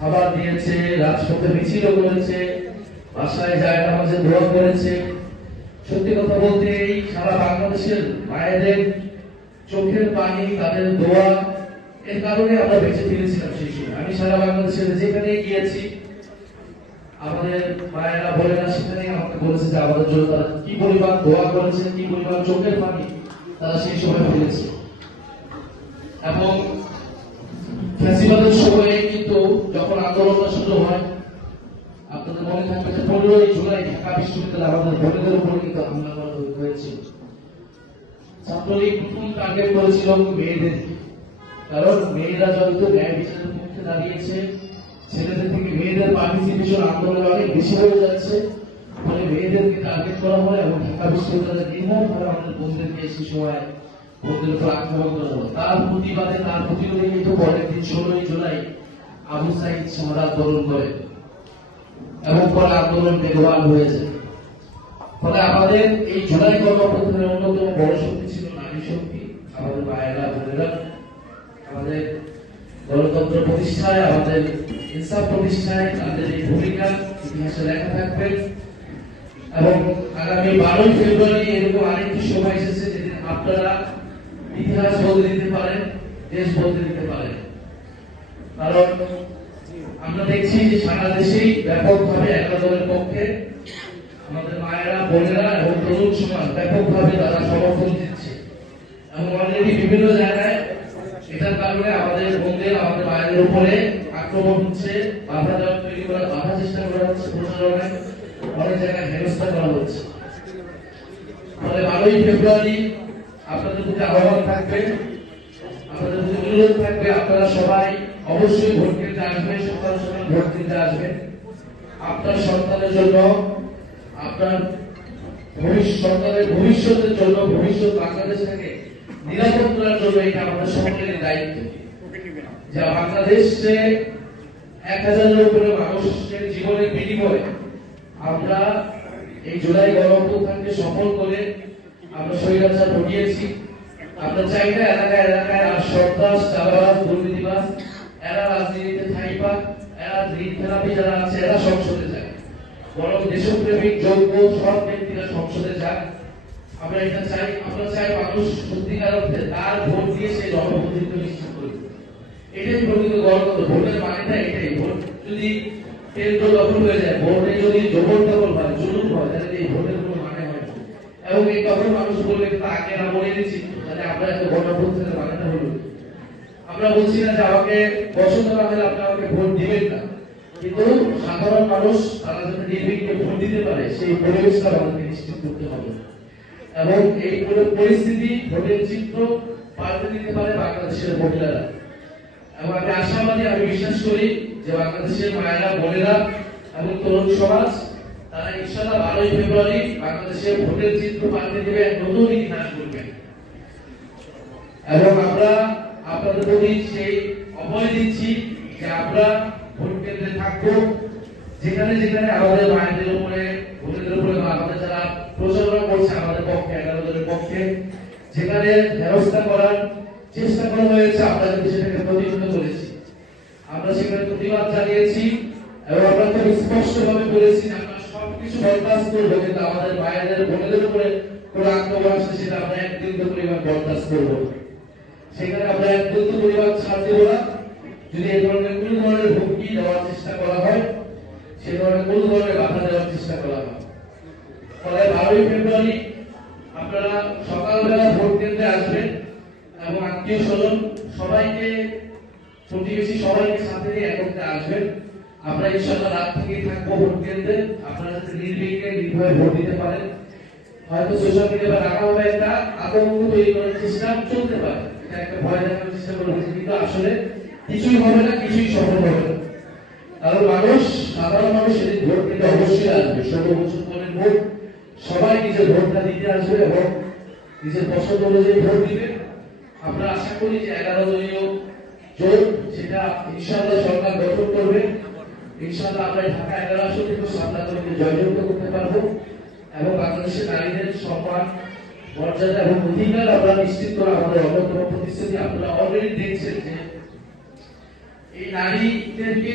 খাবার দিয়েছে, রাজপথে মিছিল করেছে, বাসায় জায়গা মাঝে দোয়া করেছে। সত্যি কথা বলতে এই সারা বাংলাদেশের মায়েদের চোখের পানি, তাদের দোয়া, এর কারণে আমরা বেঁচে ফিরেছিলাম সেই সময়। আমি সারা বাংলাদেশের যেখানে গিয়েছি আমাদের মায়েরা বোনেরা সেখানে আমাকে বলেছে যে আমাদের জন্য তারা কি পরিমাণ দোয়া করেছে, কি পরিমাণ চোখের পানি তারা সেই সময় ফেলেছে। এবং ফ্যাসিবাদের সময়ে কিন্তু যখন আন্দোলনটা শুরু হয়, আপনাদের মনে থাকবে যে 15ই জুলাই ঢাকা বিশ্ববিদ্যালয়ে আমাদের বোনেদের উপর কিন্তু হামলা করা হয়েছিল। ছাত্রলীগ প্রথম টার্গেট করেছিল মেয়েদের, কারণ মেয়েরা যত ন্যায় বিচারের পক্ষে দাঁড়িয়েছে, ছেলেদের থেকে মেয়েদের পার্টিসিপেশন আন্দোলনে অনেক বেশি হয়ে যাচ্ছে, ফলে মেয়েদেরকে টার্গেট করা হয় এবং ঢাকা বিশ্ববিদ্যালয়ের নির্মমভাবে আমাদের বোনদেরকে সেই সময় বোনদের উপর আক্রমণ করা হয়। তার প্রতিবাদে, তার প্রতিরোধে কিন্তু পরের দিন 16ই জুলাই আবু সাইদ শাহাদাত আন্দোলন করে এবং পরে আন্দোলন বেগবান হয়ে যায়। ফলে আমাদের এই জুলাই গণঅভ্যুত্থানের অন্যতম বড় শক্তি ছিল নারী শক্তি, আমাদের মায়েরা বোনেরা। আমাদের গণতন্ত্র প্রতিষ্ঠায়, আমাদের ইনসাফ প্রতিষ্ঠায় তাদের এই ভূমিকা ইতিহাসে লেখা থাকবে। এবং আগামী 12ই ফেব্রুয়ারি এরকম আরেকটি সময় এসেছে যেদিন আপনারা ইতিহাস বদলে দিতে পারেন, দেশ বদলে দিতে পারেন। কারণ আমরা দেখছি যে সারা দেশেই ব্যাপকভাবে একা দলের পক্ষে আমাদের মায়েরা বোনেরা এবং তরুণ সমাজ ব্যাপকভাবে তারা সমর্থন দিচ্ছে এবং অলরেডি বিভিন্ন জায়গায় এটার কারণে আমাদের বোনদের, আমাদের মায়েদের উপরে আক্রমণ হচ্ছে, বাধা দেওয়া তৈরি করার বাধা চেষ্টা করা হচ্ছে, প্রচারণায় অনেক জায়গায় হেনস্থা করা হচ্ছে। ফলে 12ই ফেব্রুয়ারি আপনাদের প্রতি আহ্বান থাকবে, আপনাদের প্রতি অনুরোধ থাকবে, আপনারা সবাই অবশ্যই ভোট কেন্দ্রে আসবেন, সকাল সকাল ভোট দিতে আসবেন। আপনার সন্তানের জন্য, আপনার সন্তানের ভবিষ্যতের জন্য, ভবিষ্যৎ বাংলাদেশটাকে নিরাপদ করার জন্য এটা আমাদের সকলের দায়িত্ব। যা বাংলাদেশে 1000-এর উপরে মানুষের জীবনের বিনিময়ে আমরা এই জুলাই গণঅভ্যুত্থানকে সফল করে আমরা স্বৈরাচার হটিয়েছি। আমরা চাই না এলাকায় এলাকায় আর সন্ত্রাস, চাঁদাবাজ, দুর্নীতিবাজ এরা রাজনীতিতে ঠাঁই পাক, এরা ড্রিঙ্ক থেরাপি যারা আছে এরা সংসদে যায়, বরং দেশপ্রেমিক যোগ্য সৎ ব্যক্তিরা সংসদে যায়। আমরা এটা চাই। আমরা চাই মানুষ সত্যিকার অর্থে তার ভোট দিয়ে সেই জনপ্রতিনিধিত্ব নিশ্চিত করবে। এটাই প্রকৃত গণতন্ত্র। ভোটের মানেটা এটাই। ভোট যদি কেন্দ্র দখল হয়ে যায়, ভোটে যদি জবরদখল হয়, জুলুম হয়, তাহলে এই ভোটের কোনো মানে হয় না। এবং এই তখন মানুষ বলবে তাকে না বলে দিচ্ছি, তাহলে আমরা এত গণঅভ্যুত্থানের মানেটা হলো। আমরা বলছি না যে আমাকে পছন্দ না হলে আপনি আমাকে ভোট দিবেন না, কিন্তু সাধারণ মানুষ তারা যাতে নির্বিঘ্নে ভোট দিতে পারে সেই পরিবেশটা আমাদেরকে নিশ্চিত করতে হবে। এবং এই পরিস্থিতি, ভোটের চিত্র পাল্টে দিতে পারে বাংলাদেশের মহিলারা। এবং আমি আশাবাদী, আমি বিশ্বাস করি যে বাংলাদেশের মায়েরা বোনেরা এবং তরুণ সমাজ তারা ইনশাআল্লাহ 12ই ফেব্রুয়ারি বাংলাদেশের ভোটের চিত্র পাল্টে দেবে, নতুন ইতিহাস করবে। এবং আমরা আপনাদের প্রতি সেই অভয় দিচ্ছি যে আমরা ভোট কেন্দ্রে থাকবো, যেখানে যেখানে আমাদের মায়েদের উপরে, বোনেদের উপরে, আমাদের যারা প্রচারণা করছে আমাদের পক্ষে, 11 দলের পক্ষে, যেখানে ব্যবস্থা করার চেষ্টা করা হয়েছে আমরা কিন্তু সেটাকে প্রতিহত করেছি, আমরা সেখানে প্রতিবাদ জানিয়েছি এবং আমরা খুব স্পষ্টভাবে বলেছি যে আমরা সবকিছু বরদাস্ত করবো, কিন্তু আমাদের মায়েদের বোনেদের উপরে কোনো আক্রমণ আসলে সেটা আমরা একদিন পরিমাণ বরদাস্ত করবো। সেখানে আমরা একদিন পরিমাণ ছাড় দেবো না। যদি এই ধরনের কোনো ধরনের হুমকি দেওয়ার চেষ্টা করা হয়, সে ধরনের কোনো ধরনের বাধা দেওয়ার চেষ্টা করা হয়। ফলে 12ই ফেব্রুয়ারি আপনারা সকালবেলা ভোট কেন্দ্রে আসবেন এবং আত্মীয় স্বজন সবাইকে, প্রতিবেশী সবাইকে সাথে নিয়ে একত্রে আসবেন। আমরা ইনশাআল্লাহ রাত থেকেই থাকবো ভোট কেন্দ্রে, আপনারা যাতে নির্বিঘ্নে নির্ভয়ে ভোট দিতে পারেন। হয়তো সোশ্যাল মিডিয়া রাখা হবে একটা আতঙ্ক তৈরি করার চেষ্টা চলতে পারে, এটা একটা ভয় দেখানোর চেষ্টা করা হয়েছে, কিন্তু আসলে কিছুই হবে না, কিছুই সফল হবে না। কারণ মানুষ, সাধারণ মানুষ সেদিন ভোট দিতে অবশ্যই আসবে। 16 বছর পরের ভোট, সবাই নিজের ভোটটা দিতে আসবে এবং নিজের পছন্দ অনুযায়ী ভোট দিবে। আমরা আশা করি যে 11 দলীয় জোট সেটা ইনশাআল্লাহ সরকার গঠন করবে। ইনশাআল্লাহ আমরা ঢাকা 11 আসন থেকে 7 আসনকে জয়যুক্ত করতে পারবো এবং বাংলাদেশের নারীদের সম্মান, মর্যাদা এবং অধিকার আমরা নিশ্চিত করা আমাদের অন্যতম প্রতিশ্রুতি। আপনারা অলরেডি দেখছেন যে এই নারীদেরকে